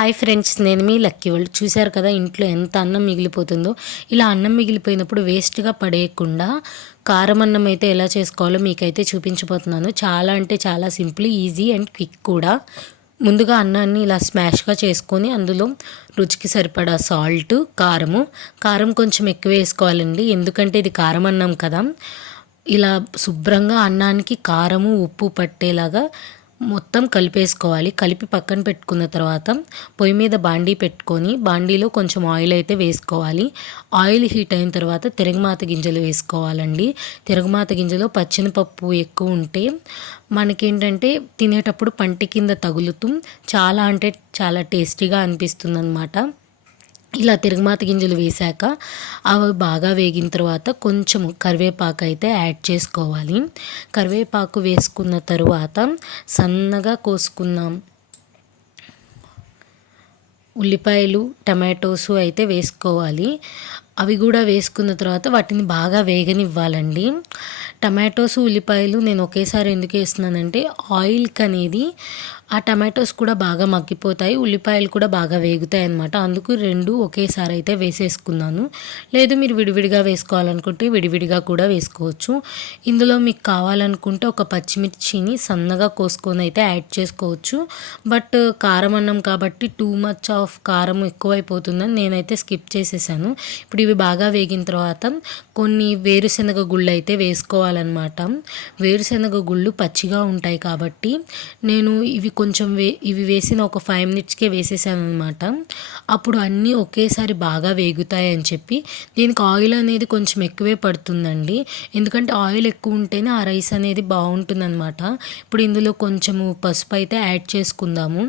Hi friends నేను మీ lucky వాళ్ళు చూశారు కదా ఇంట్లో ఎంత అన్నం మిగిలిపోతుందో? ఇలా అన్నం మిగిలిపోయినప్పుడు వేస్ట్గా పడేయకుండా కారం అన్నం అయితే ఎలా చేసుకోవాలో మీకైతే చూపించబోతున్నాను. చాలా అంటే చాలా సింపుల్ ఈజీ అండ్ క్విక్ కూడా. ముందుగా అన్నాన్ని ఇలా స్మాష్గా చేసుకొని అందులో రుచికి సరిపడా సాల్ట్ కారము. కారం కొంచెం ఎక్కువ వేసుకోవాలండి ఎందుకంటే ఇది కారం అన్నం కదా. ఇలా శుభ్రంగా అన్నానికి కారము ఉప్పు పట్టేలాగా మొత్తం కలిపేసుకోవాలి. కలిపి పక్కన పెట్టుకున్న తర్వాత పొయ్యి మీద బాండీ పెట్టుకొని బాండీలో కొంచెం ఆయిల్ అయితే వేసుకోవాలి. ఆయిల్ హీట్ అయిన తర్వాత తిరగమాత గింజలు వేసుకోవాలండి. తిరగమాత గింజలో పచ్చినపప్పు ఎక్కువ ఉంటే మనకేంటంటే తినేటప్పుడు పంటి కింద తగులుతూ చాలా అంటే చాలా టేస్టీగా అనిపిస్తుంది అనమాట ఇలా తిరుగుమాత గింజలు వేశాక అవి బాగా వేగిన తర్వాత కొంచెం కరివేపాకు అయితే యాడ్ చేసుకోవాలి. కరివేపాకు వేసుకున్న తరువాత సన్నగా కోసుకున్నాం. ఉల్లిపాయలు టమాటోస్ అయితే వేసుకోవాలి. అవి కూడా వేసుకున్న తర్వాత వాటిని బాగా వేగనివ్వాలండి. టమాటోస్ ఉల్లిపాయలు నేను ఒకేసారి ఎందుకు వేస్తున్నానంటే ఆయిల్కి అనేది ఆ టమాటోస్ కూడా బాగా మగ్గిపోతాయి ఉల్లిపాయలు కూడా బాగా వేగుతాయి అనమాట అందుకు రెండు ఒకేసారి అయితే వేసేసుకున్నాను. లేదు మీరు విడివిడిగా వేసుకోవాలనుకుంటే విడివిడిగా కూడా వేసుకోవచ్చు. ఇందులో మీకు కావాలనుకుంటే ఒక పచ్చిమిర్చిని సన్నగా కోసుకొని అయితే యాడ్ చేసుకోవచ్చు. బట్ కారం అన్నం కాబట్టి టూ మచ్ ఆఫ్ కారం ఎక్కువైపోతుందని నేనైతే స్కిప్ చేసేసాను. ఇప్పుడు ఇవి బాగా వేగిన తర్వాత కొన్ని వేరుశనగ గుళ్ళు అయితే వేసుకోవాలన్నమాట. వేరుశనగ గుళ్ళు పచ్చిగా ఉంటాయి కాబట్టి నేను ఇవి కొంచెం వే ఇవి వేసిన ఒక ఫైవ్ మినిట్స్కే వేసేసాను అనమాట అప్పుడు అన్నీ ఒకేసారి బాగా వేగుతాయి అని చెప్పి దీనికి ఆయిల్ అనేది కొంచెం ఎక్కువే పడుతుందండి. ఎందుకంటే ఆయిల్ ఎక్కువ ఉంటేనే ఆ రైస్ అనేది బాగుంటుందన్నమాట. ఇప్పుడు ఇందులో కొంచెము పసుపు అయితే యాడ్ చేసుకుందాము.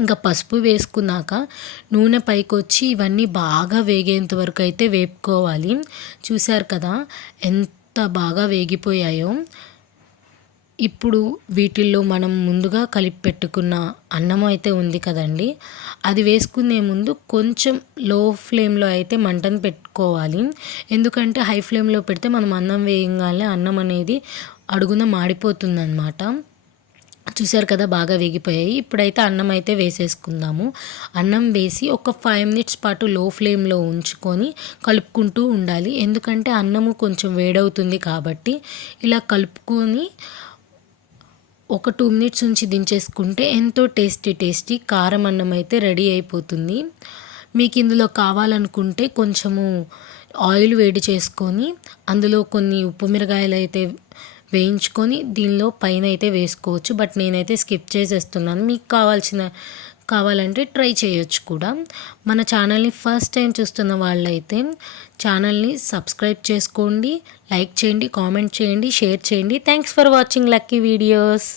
ఇంకా పసుపు వేసుకున్నాక నూనె పైకి వచ్చి ఇవన్నీ బాగా వేగేంత వరకు అయితే వేపుకోవాలి. చూశారు కదా ఎంత బాగా వేగిపోయాయో. ఇప్పుడు వీటిల్లో మనం ముందుగా కలిపి పెట్టుకున్న అన్నం అయితే ఉంది కదండి. అది వేసుకునే ముందు కొంచెం లో ఫ్లేమ్లో అయితే మంటను పెట్టుకోవాలి. ఎందుకంటే హై ఫ్లేమ్లో పెడితే మనం అన్నం వేయగానే అన్నం అనేది అడుగున మాడిపోతుందన్నమాట. చూసారు కదా బాగా వేగిపోయాయి. ఇప్పుడైతే అన్నం అయితే వేసేసుకుందాము. అన్నం వేసి ఒక ఫైవ్ మినిట్స్ పాటు లో ఫ్లేమ్లో ఉంచుకొని కలుపుకుంటూ ఉండాలి. ఎందుకంటే అన్నము కొంచెం వేడవుతుంది కాబట్టి ఇలా కలుపుకొని ఒక టూ మినిట్స్ నుంచి దించేసుకుంటే ఎంతో టేస్టీ టేస్టీ కారం అన్నం అయితే రెడీ అయిపోతుంది. మీకు ఇందులో కావాలనుకుంటే కొంచెము ఆయిల్ వేడి చేసుకొని అందులో కొన్ని ఉప్పు మిరగాయలు అయితే వేయించుకొని దీనిలో పైన అయితే వేసుకోవచ్చు. బట్ నేనైతే స్కిప్ చేసేస్తున్నాను. మీకు కావాల్సిన కావాలంటే ట్రై చేయొచ్చు కూడా. మన ఛానల్ని ఫస్ట్ టైం చూస్తున్న వాళ్ళైతే ఛానల్ని సబ్స్క్రైబ్ చేసుకోండి లైక్ చేయండి కామెంట్ చేయండి షేర్ చేయండి. Thanks for watching lucky videos